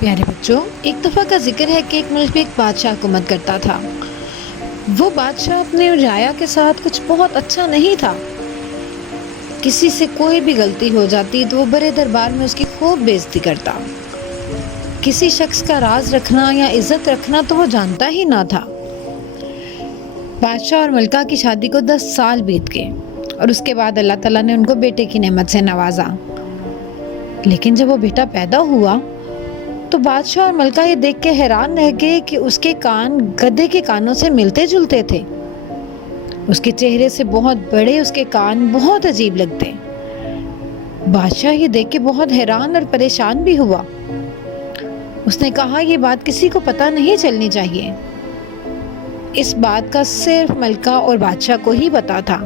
پیارے بچوں، ایک دفعہ کا ذکر ہے کہ ایک ملک میں ایک بادشاہ حکومت کرتا تھا۔ وہ بادشاہ اپنے رعایا کے ساتھ کچھ بہت اچھا نہیں تھا۔ کسی سے کوئی بھی غلطی ہو جاتی تو وہ بڑے دربار میں اس کی خوب بےعزتی کرتا۔ کسی شخص کا راز رکھنا یا عزت رکھنا تو وہ جانتا ہی نہ تھا۔ بادشاہ اور ملکہ کی شادی کو 10 سال بیت گئے اور اس کے بعد اللہ تعالیٰ نے ان کو بیٹے کی نعمت سے نوازا۔ لیکن جب وہ بیٹا پیدا ہوا تو بادشاہ اور ملکہ یہ دیکھ کے حیران رہ گئے کہ اس کے کان گدھے کے کانوں سے ملتے جلتے تھے۔ اس کے چہرے سے بہت بڑے اس کے کان بہت عجیب لگتے۔ بادشاہ یہ دیکھ کے بہت حیران اور پریشان بھی ہوا۔ اس نے کہا یہ بات کسی کو پتہ نہیں چلنی چاہیے۔ اس بات کا صرف ملکہ اور بادشاہ کو ہی پتہ تھا،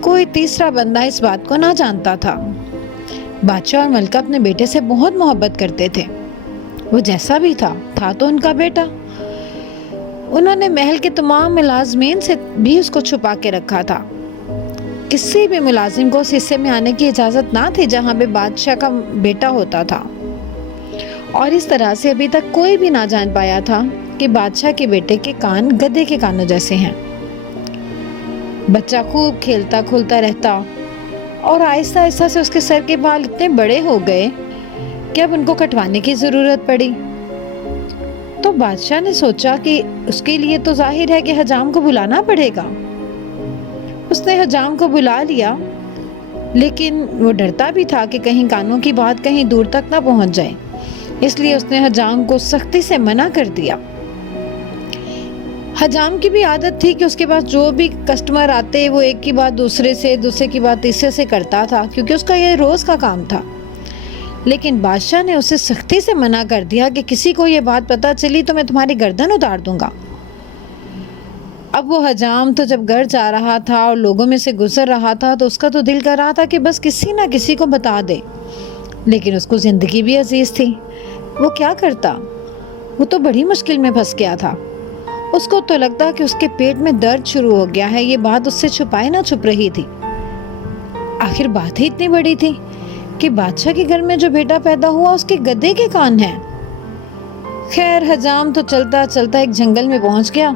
کوئی تیسرا بندہ اس بات کو نہ جانتا تھا۔ بادشاہ اور ملکہ اپنے بیٹے سے بہت محبت کرتے تھے۔ وہ جیسا بھی تھا تو ان کا بیٹا۔ انہوں نے محل کے تمام ملازمین سے بھی اس کو چھپا کے رکھا تھا۔ کسی بھی ملازم کو اس حصے میں آنے کی اجازت نہ تھی جہاں پہ بادشاہ کا بیٹا ہوتا تھا، اور اس طرح سے ابھی تک کوئی بھی نہ جان پایا تھا کہ بادشاہ کے بیٹے کے کان گدھے کے کانوں جیسے ہیں۔ بچہ خوب کھیلتا کھولتا رہتا اور آہستہ آہستہ سے اس کے سر کے بال اتنے بڑے ہو گئے کہ اب ان کو کٹوانے کی ضرورت پڑی۔ تو بادشاہ نے سوچا کہ اس کے لیے تو ظاہر ہے کہ حجام کو بلانا پڑے گا۔ اس نے حجام کو بلا لیا، لیکن وہ ڈرتا بھی تھا کہ کہیں کانوں کی بات کہیں دور تک نہ پہنچ جائے، اس لیے اس نے حجام کو سختی سے منع کر دیا۔ حجام کی بھی عادت تھی کہ اس کے پاس جو بھی کسٹمر آتے وہ ایک کی بات دوسرے کی بات تیسرے سے کرتا تھا، کیونکہ اس کا یہ روز کا کام تھا۔ لیکن بادشاہ نے اسے سختی سے منع کر دیا کہ کسی کو یہ بات پتہ چلی تو میں تمہاری گردن اتار دوں گا۔ اب وہ حجام تو جب گھر جا رہا تھا اور لوگوں میں سے گزر رہا تھا تو اس کا تو دل کر رہا تھا کہ بس کسی نہ کسی کو بتا دے، لیکن اس کو زندگی بھی عزیز تھی۔ وہ کیا کرتا؟ وہ تو بڑی مشکل میں پھنس گیا تھا۔ اس کو تو لگتا کہ اس کے پیٹ میں درد شروع ہو گیا ہے، یہ بات اس سے چھپائے نہ چھپ رہی تھی۔ آخر بات ہی اتنی بڑی تھی کہ بادشاہ کے گھر میں جو بیٹا پیدا ہوا اس کے گدھے کے کان ہیں۔ خیر حجام تو چلتا چلتا ایک جنگل میں پہنچ گیا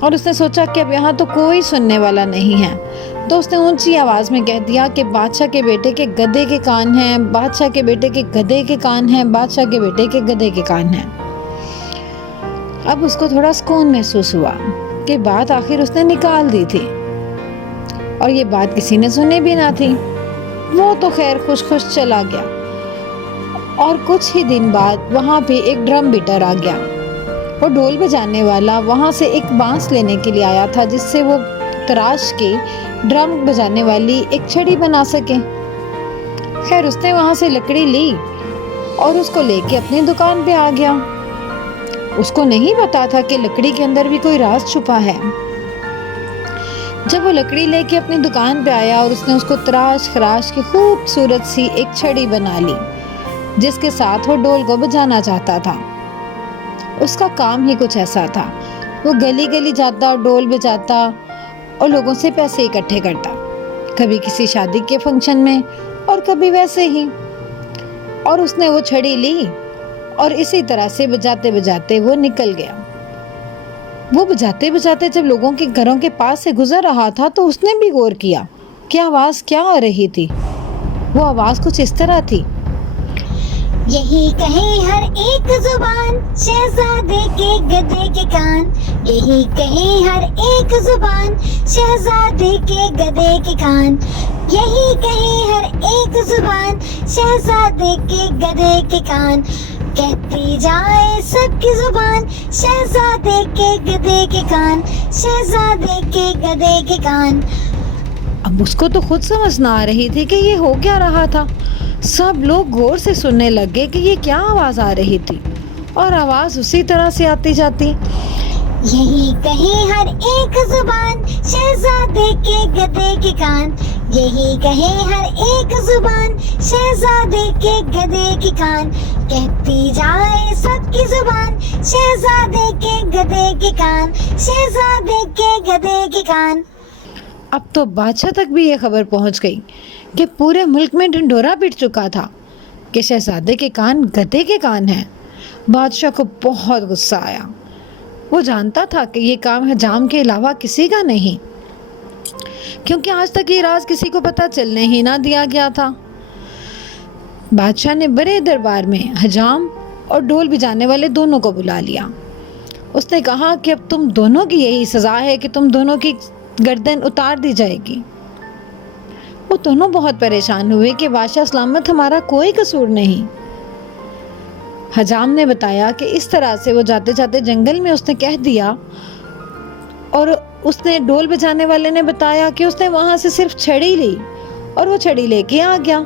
اور اس نے سوچا کہ اب یہاں تو کوئی سننے والا نہیں ہے، تو اس نے اونچی آواز میں کہہ دیا کہ بادشاہ کے بیٹے کے گدھے کے کان ہیں، بادشاہ کے بیٹے کے گدھے کے کان ہیں، بادشاہ کے بیٹے کے گدھے کے کان ہیں۔ اب اس کو تھوڑا سکون محسوس ہوا کہ بات آخر اس نے نکال دی تھی، اور یہ بات کسی نے سنی بھی نہ تھی۔ وہ تو خیر خوش خوش چلا گیا، اور کچھ ہی دن بعد وہاں پہ ایک ڈرم بیٹر آ گیا، اور ڈھول بجانے والا وہاں سے ایک بانس لینے کے لیے آیا تھا جس سے وہ تراش کے ڈرم بجانے والی ایک چھڑی بنا سکے۔ خیر اس نے وہاں سے لکڑی لی اور اس کو لے کے اپنی دکان پہ آ گیا۔ اس کو نہیں پتا تھا کہ لکڑی کے اندر بھی کوئی راز چھپا ہے۔ جب وہ لکڑی لے کے اپنی دکان پہ آیا اور اس نے اس کو تراش خراش کی خوبصورت سی ایک چھڑی بنا لی جس کے ساتھ وہ ڈول کو بجانا چاہتا تھا۔ اس کا کام ہی کچھ ایسا تھا، وہ گلی گلی جاتا، ڈول بجاتا اور لوگوں سے پیسے اکٹھے کرتا، کبھی کسی شادی کے فنکشن میں اور کبھی ویسے ہی۔ اور اس نے وہ چھڑی لی اور اسی طرح سے بجاتے بجاتے وہ نکل گیا۔ وہ بجاتے بجاتے جب لوگوں کے گھروں کے پاس سے گزر رہا تھا تو اس نے بھی غور کیا کہ آواز کیا آ رہی تھی۔ وہ آواز کچھ اس طرح تھی، یہی کہیں ہر ایک زبان شہزادے کے گدھے کے کان، یہی کہیں ہر ایک زبان شہزادے کے گدھے کے کان، یہی کہیں ہر ایک زبان شہزادے کے گدھے کے کان، کہتی جائے سب کی زبان شہزادے کے گدھے کے کان، شہزادے کے گدھے کے کان۔ اب اس کو تو خود سمجھ نہ آ رہی تھی کہ یہ ہو کیا رہا تھا۔ سب لوگ غور سے سننے لگے کہ یہ کیا آواز آ رہی تھی، اور آواز اسی طرح سے آتی جاتی، یہی کہیں ہر ایک زبان شہزادے کے گدھے کے کان، یہی کہیں ہر ایک زبان شہزادے کے گدھے کے کان، کہتی جائے سب کی زبان شہزادے کے گدھے کے کان، شہزادے کے گدھے کے کان۔ اب تو بادشاہ تک بھی یہ خبر پہنچ گئی کہ پورے ملک میں ڈھنڈورا پٹ چکا تھا کہ شہزادے کے کان گدھے کے کان ہیں۔ بادشاہ کو بہت غصہ آیا. وہ جانتا تھا کہ یہ کام حجام کے علاوہ کسی کا نہیں، کیونکہ آج تک یہ راز کسی کو پتہ چلنے ہی نہ دیا گیا تھا. بادشاہ نے بڑے دربار میں حجام اور ڈھول بجانے والے دونوں کو بلا لیا. اس نے کہا کہ اب تم دونوں کی یہی سزا ہے کہ تم دونوں کی گردن اتار دی جائے گی. وہ دونوں بہت پریشان ہوئے کہ بادشاہ سلامت ہمارا کوئی قصور نہیں. حجام نے بتایا کہ اس طرح سے وہ جاتے جاتے جنگل میں اس نے کہہ دیا، اور اس نے ڈھول بجانے والے نے بتایا کہ اس نے وہاں سے صرف چھڑی لی اور وہ چھڑی لے کے آ گیا.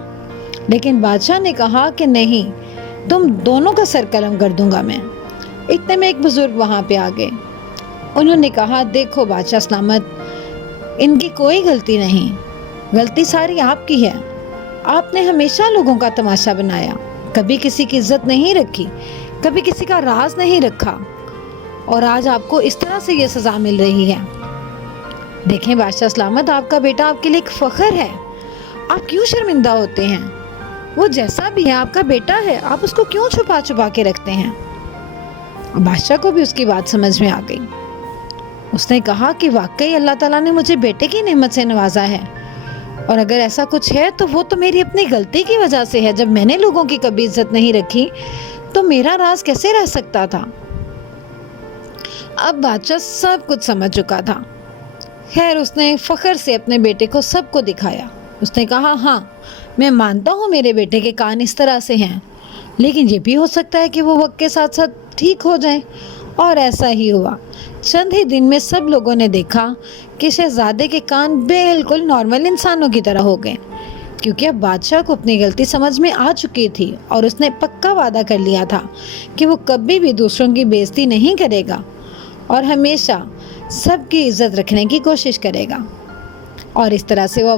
لیکن بادشاہ نے کہا کہ نہیں، تم دونوں کا سر قلم کر دوں گا میں. اتنے میں ایک بزرگ وہاں پہ آ گئے. انہوں نے کہا دیکھو بادشاہ سلامت، ان کی کوئی غلطی نہیں، غلطی ساری آپ کی ہے. آپ نے ہمیشہ لوگوں کا تماشا بنایا، کبھی کسی کی عزت نہیں رکھی، کبھی کسی کا راز نہیں رکھا، اور آج آپ کو اس طرح سے یہ سزا مل رہی ہے. دیکھیں بادشاہ سلامت، آپ کا بیٹا آپ کے لیے ایک فخر ہے. آپ کیوں شرمندہ ہوتے ہیں؟ وہ جیسا بھی ہے آپ کا بیٹا ہے، آپ اس کو کیوں چھپا چھپا کے رکھتے ہیں؟ بادشاہ کو بھی اس کی بات سمجھ میں آ گئی. اس نے کہا کہ واقعی اللہ تعالیٰ نے مجھے بیٹے کی نعمت سے نوازا ہے، اور اگر ایسا کچھ ہے تو وہ تو میری اپنی غلطی کی وجہ سے ہے. جب میں نے لوگوں کی کبھی عزت نہیں رکھی تو میرا راز کیسے رہ سکتا تھا؟ اب بادشاہ سب کچھ سمجھ چکا تھا. خیر اس نے فخر سے اپنے بیٹے کو سب کو دکھایا. اس نے کہا ہاں میں مانتا ہوں میرے بیٹے کے کان اس طرح سے ہیں، لیکن یہ بھی ہو سکتا ہے کہ وہ وقت کے ساتھ ساتھ ٹھیک ہو جائیں. اور ایسا ہی ہوا. چند ہی دن میں سب لوگوں نے دیکھا کہ شہزادے کے کان بالکل نارمل انسانوں کی طرح ہو گئے، کیونکہ اب بادشاہ کو اپنی غلطی سمجھ میں آ چکی تھی، اور اس نے پکا وعدہ کر لیا تھا کہ وہ کبھی بھی دوسروں کی بے عزتی نہیں کرے گا اور ہمیشہ سب کی عزت رکھنے کی کوشش کرے گا. اور اس طرح سے وہ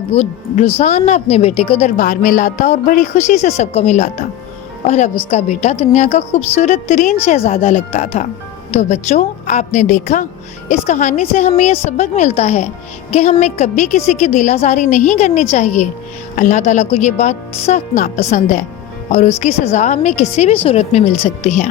روزانہ اپنے بیٹے کو دربار میں لاتا اور بڑی خوشی سے سب کو ملاتا، اور اب اس کا بیٹا دنیا کا خوبصورت ترین شہزادہ لگتا تھا. تو بچوں، آپ نے دیکھا اس کہانی سے ہمیں یہ سبق ملتا ہے کہ ہمیں کبھی کسی کی دل آزاری نہیں کرنی چاہیے. اللہ تعالیٰ کو یہ بات سخت ناپسند ہے، اور اس کی سزا ہمیں کسی بھی صورت میں مل سکتی ہے.